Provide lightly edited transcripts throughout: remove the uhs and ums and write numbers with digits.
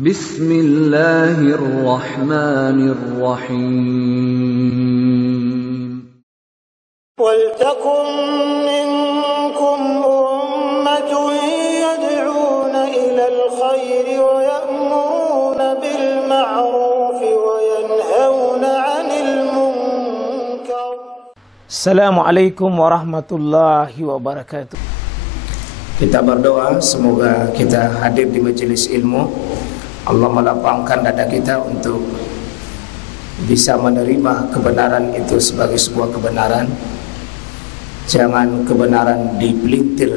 Bismillahirrahmanirrahim. وَلْتَكُنْ مِنْكُمْ أُمَّةٌ يَدْعُونَ إِلَى الْخَيْرِ وَيَأْمُرُونَ بِالْمَعْرُوفِ وَيَنْهَوْنَ عَنِ الْمُنْكَرِ. Assalamualaikum warahmatullahi wabarakatuh. Kita berdoa semoga kita hadir di majelis ilmu, Allah melapangkan dada kita untuk bisa menerima kebenaran itu sebagai sebuah kebenaran. Jangan kebenaran dipelintir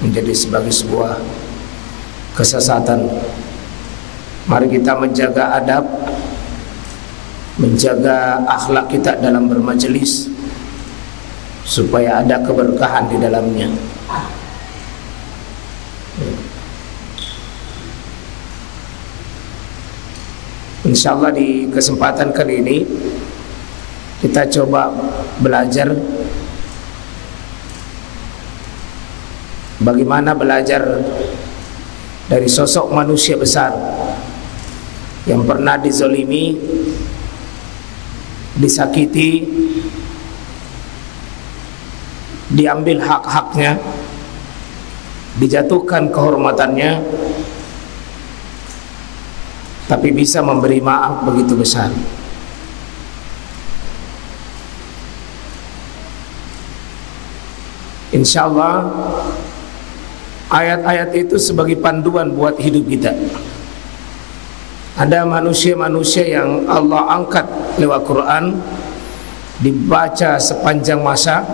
menjadi sebagai sebuah kesesatan. Mari kita menjaga adab, menjaga akhlak kita dalam bermajelis, supaya ada keberkahan di dalamnya. InsyaAllah di kesempatan kali ini kita coba belajar bagaimana belajar dari sosok manusia besar yang pernah dizolimi, disakiti, diambil hak-haknya, dijatuhkan kehormatannya, tapi bisa memberi maaf begitu besar. InsyaAllah ayat-ayat itu sebagai panduan buat hidup kita. Ada manusia-manusia yang Allah angkat lewat Quran, dibaca sepanjang masa,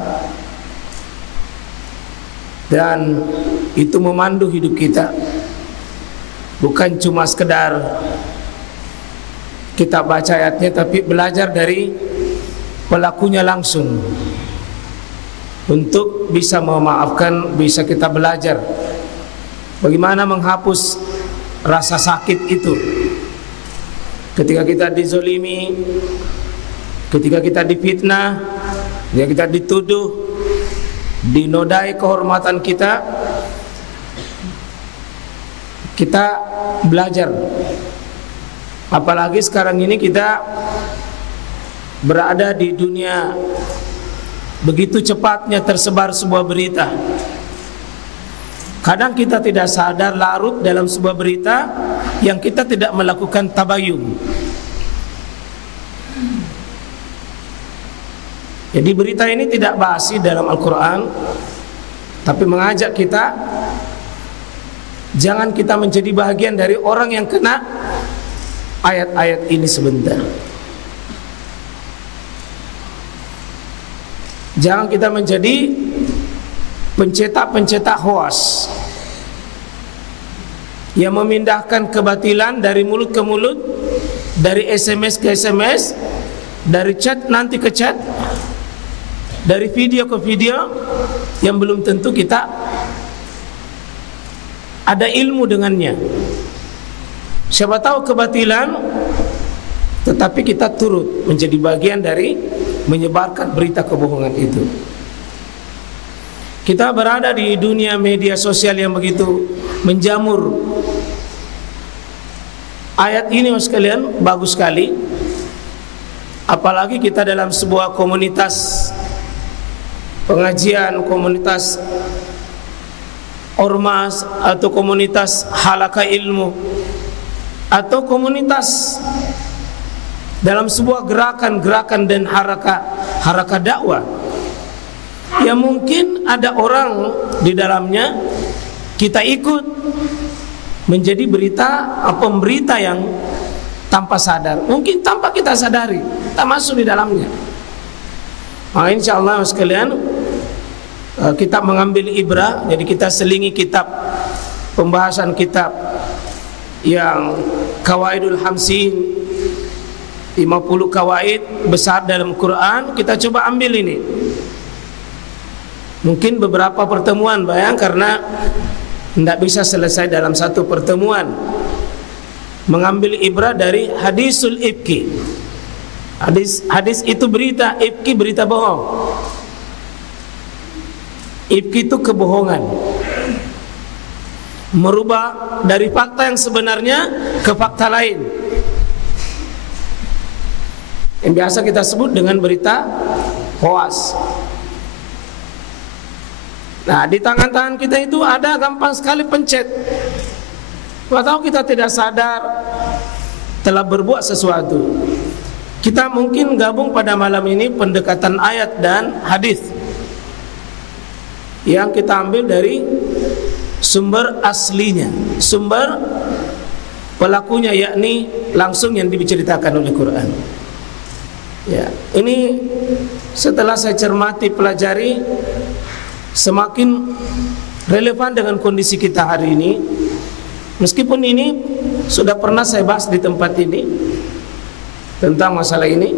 dan itu memandu hidup kita. Bukan cuma sekedar kita baca ayatnya, tapi belajar dari pelakunya langsung. Untuk bisa memaafkan, bisa kita belajar bagaimana menghapus rasa sakit itu ketika kita dizolimi, ketika kita difitnah, ketika kita dituduh, dinodai kehormatan kita. Kita belajar. Apalagi sekarang ini kita berada di dunia, begitu cepatnya tersebar sebuah berita. Kadang kita tidak sadar larut dalam sebuah berita yang kita tidak melakukan tabayun. Jadi berita ini tidak basi dalam Al-Quran, tapi mengajak kita jangan kita menjadi bagian dari orang yang kena ayat-ayat ini sebentar. Jangan kita menjadi pencetak-pencetak hoas yang memindahkan kebatilan dari mulut ke mulut, dari SMS ke SMS, dari chat nanti ke chat, dari video ke video, yang belum tentu kita ada ilmu dengannya. Siapa tahu kebatilan, tetapi kita turut menjadi bagian dari menyebarkan berita kebohongan itu. Kita berada di dunia media sosial yang begitu menjamur. Ayat ini sekalian bagus sekali. Apalagi kita dalam sebuah komunitas pengajian, komunitas ormas, atau komunitas halaqah ilmu, atau komunitas dalam sebuah gerakan-gerakan dan haraka dakwah, yang mungkin ada orang di dalamnya kita ikut menjadi pemberita yang tanpa sadar, mungkin tanpa kita sadari, kita masuk di dalamnya. Maka insyaallah sekalian, kita mengambil ibrah. Jadi kita selingi kitab, pembahasan kitab yang Qawaidul Hamsin, 50 kawaid besar dalam Quran. Kita coba ambil ini. Mungkin beberapa pertemuan, bayang, karena tidak bisa selesai dalam satu pertemuan. Mengambil ibrah dari hadisul ifki. Hadis itu berita, ifki berita bohong. Ifki itu kebohongan. merubah dari fakta yang sebenarnya ke fakta lain, yang biasa kita sebut dengan berita hoax. Nah, di tangan-tangan kita itu ada, gampang sekali pencet. Atau kita tidak sadar telah berbuat sesuatu. Kita mungkin gabung pada malam ini pendekatan ayat dan hadis yang kita ambil dari sumber aslinya, sumber pelakunya, yakni langsung yang diceritakan oleh Quran. Ya, ini setelah saya cermati, pelajari, semakin relevan dengan kondisi kita hari ini. Meskipun ini sudah pernah saya bahas di tempat ini tentang masalah ini,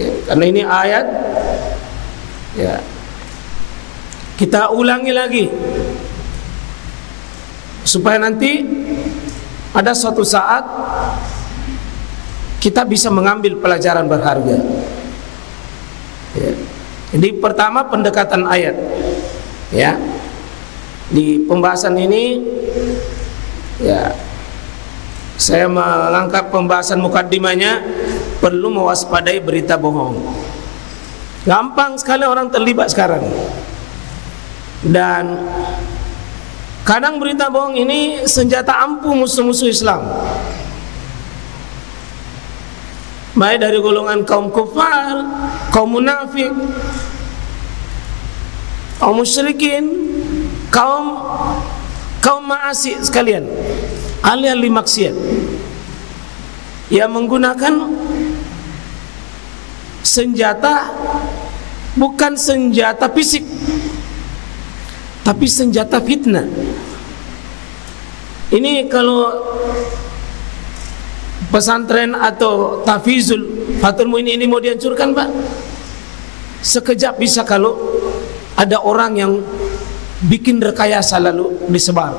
ya, karena ini ayat, ya, kita ulangi lagi supaya nanti ada suatu saat kita bisa mengambil pelajaran berharga. Ya. Jadi pertama pendekatan ayat, ya. Di pembahasan ini, ya, saya mengangkat pembahasan mukaddimahnya, perlu mewaspadai berita bohong. Gampang sekali orang terlibat sekarang. Dan kadang berita bohong ini senjata ampuh musuh-musuh Islam, baik dari golongan kaum kufar, kaum munafik, kaum musyrikin, kaum maasi sekalian, ahli maksiat, yang menggunakan senjata bukan senjata fisik, tapi senjata fitnah. Ini kalau pesantren atau Tahfizul Fathul Muin ini mau dihancurkan, Pak, sekejap bisa kalau ada orang yang bikin rekayasa lalu disebar.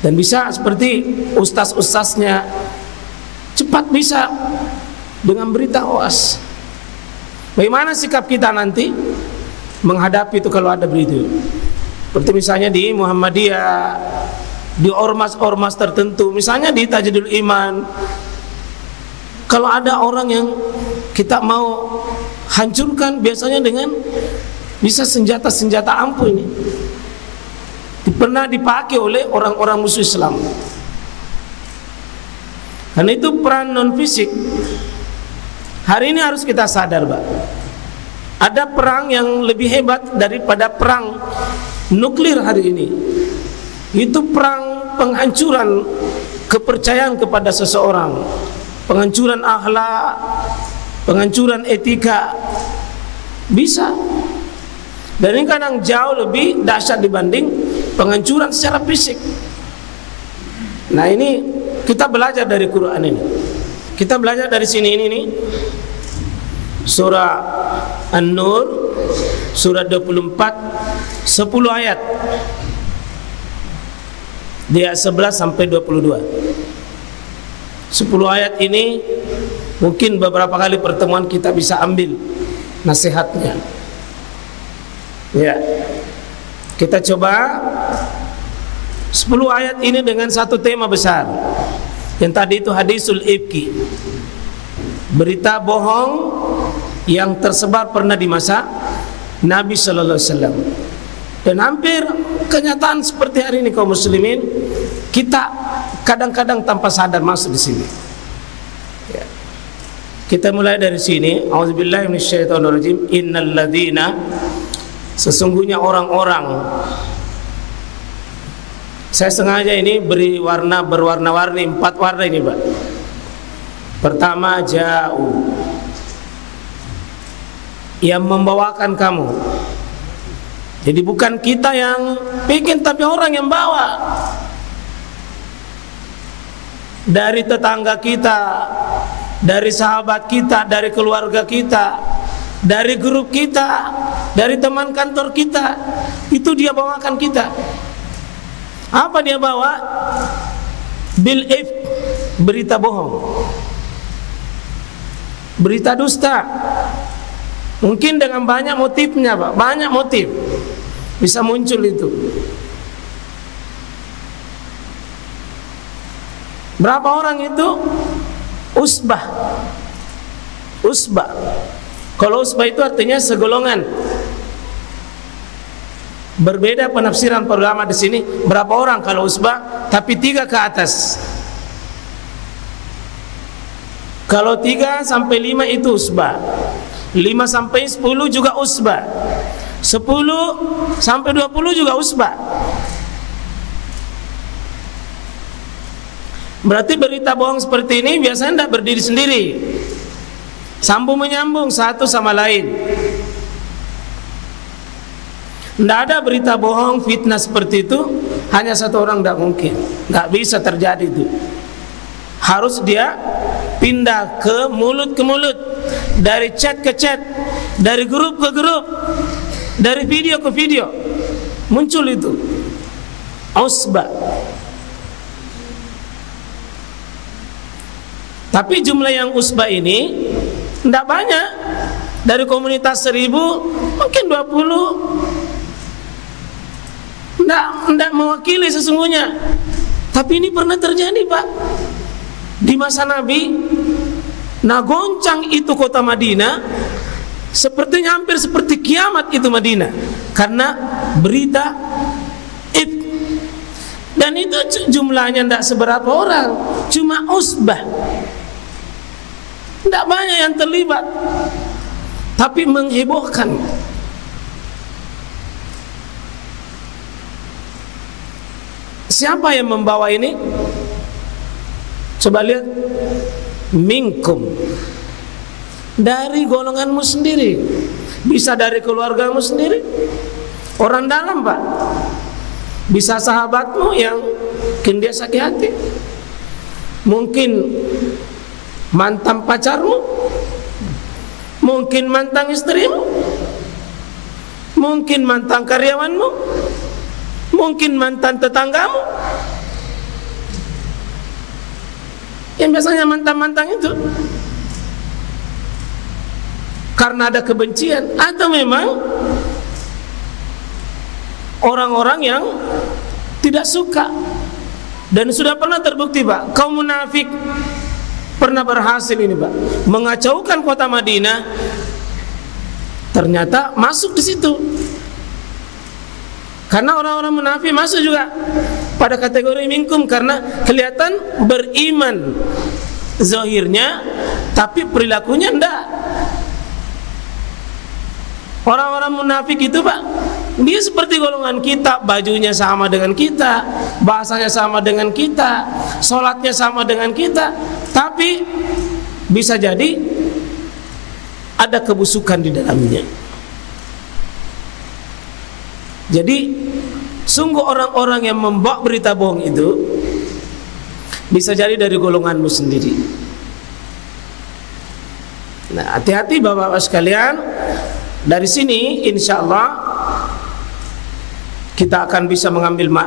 Dan bisa seperti ustaz-ustaznya, cepat bisa dengan berita hoax. Bagaimana sikap kita nanti menghadapi itu kalau ada berita? Seperti misalnya di Muhammadiyah, di ormas-ormas tertentu, misalnya di Tajdidul Iman. Kalau ada orang yang kita mau hancurkan, biasanya dengan bisa senjata-senjata ampuh ini pernah dipakai oleh orang-orang musuh Islam. Karena itu peran non fisik hari ini harus kita sadar, Pak. Ada perang yang lebih hebat daripada perang nuklir hari ini. Itu perang penghancuran kepercayaan kepada seseorang, penghancuran akhlak, penghancuran etika, bisa. Dan ini kadang jauh lebih dahsyat dibanding penghancuran secara fisik. Nah, ini kita belajar dari Quran ini. Kita belajar dari sini ini nih. Surah An-Nur, surah 24, 10 ayat. Di ayat 11 sampai 22. 10 ayat ini mungkin beberapa kali pertemuan kita bisa ambil nasihatnya. Ya, kita coba 10 ayat ini dengan satu tema besar. Yang tadi itu hadisul ifki, berita bohong yang tersebar pernah di masa Nabi Sallallahu Alaihi Wasallam. Dan hampir kenyataan seperti hari ini kaum muslimin, kita kadang-kadang tanpa sadar masuk di sini. Ya. Kita mulai dari sini. Auzubillahi minasyaitonirrajim. Innal ladzina, sesungguhnya orang-orang, saya sengaja ini beri warna berwarna-warni, 4 warna ini, Pak. Pertama, ja'u, yang membawakan kamu. Jadi bukan kita yang bikin, tapi orang yang bawa. Dari tetangga kita, dari sahabat kita, dari keluarga kita, dari grup kita, dari teman kantor kita, itu dia bawakan kita. Apa dia bawa? Bil if, berita bohong, berita dusta. Mungkin dengan banyak motifnya, Pak, banyak motif. bisa muncul itu. Berapa orang itu? Usbah. Usbah. Kalau usbah itu artinya segolongan. Berbeda penafsiran para ulama di sini. Berapa orang kalau usbah? Tapi 3 ke atas. Kalau 3 sampai 5 itu usbah. 5 sampai 10 juga usbah. 10 sampai 20 juga usbah. Berarti berita bohong seperti ini biasanya tidak berdiri sendiri, sambung menyambung satu sama lain. Tidak ada berita bohong, fitnah seperti itu hanya satu orang, tidak mungkin, tidak bisa terjadi itu. Harus dia pindah ke mulut, dari chat ke chat, dari grup ke grup, dari video ke video, muncul itu usbah. Tapi jumlah yang usbah ini tidak banyak. Dari komunitas 1000 mungkin 20 tidak mewakili sesungguhnya. Tapi ini pernah terjadi, Pak. Di masa Nabi, nah goncang itu kota Madinah, sepertinya hampir seperti kiamat itu Madinah, karena berita ifk. Dan itu jumlahnya tidak seberapa orang, cuma usbah. Tidak banyak yang terlibat, tapi menghebohkan. Siapa yang membawa ini? Coba lihat. Minkum, dari golonganmu sendiri. Bisa dari keluargamu sendiri, orang dalam, Pak. Bisa sahabatmu yang mungkin dia sakit hati, mungkin mantan pacarmu, mungkin mantan istrimu, mungkin mantan karyawanmu, mungkin mantan tetanggamu. Yang biasanya mantan-mantan itu karena ada kebencian, atau memang orang-orang yang tidak suka. Dan sudah pernah terbukti, Pak, kaum munafik pernah berhasil ini, Pak, mengacaukan kota Madinah. Ternyata masuk di situ. Karena orang-orang munafik masuk juga pada kategori minkum, karena kelihatan beriman zahirnya, tapi perilakunya enggak. Orang-orang munafik itu, Pak, dia seperti golongan kita, bajunya sama dengan kita, bahasanya sama dengan kita, sholatnya sama dengan kita, tapi bisa jadi ada kebusukan di dalamnya. Jadi sungguh orang-orang yang membawa berita bohong itu bisa jadi dari golonganmu sendiri. Nah, hati-hati Bapak-Bapak sekalian. Dari sini insya Allah kita akan bisa mengambil makna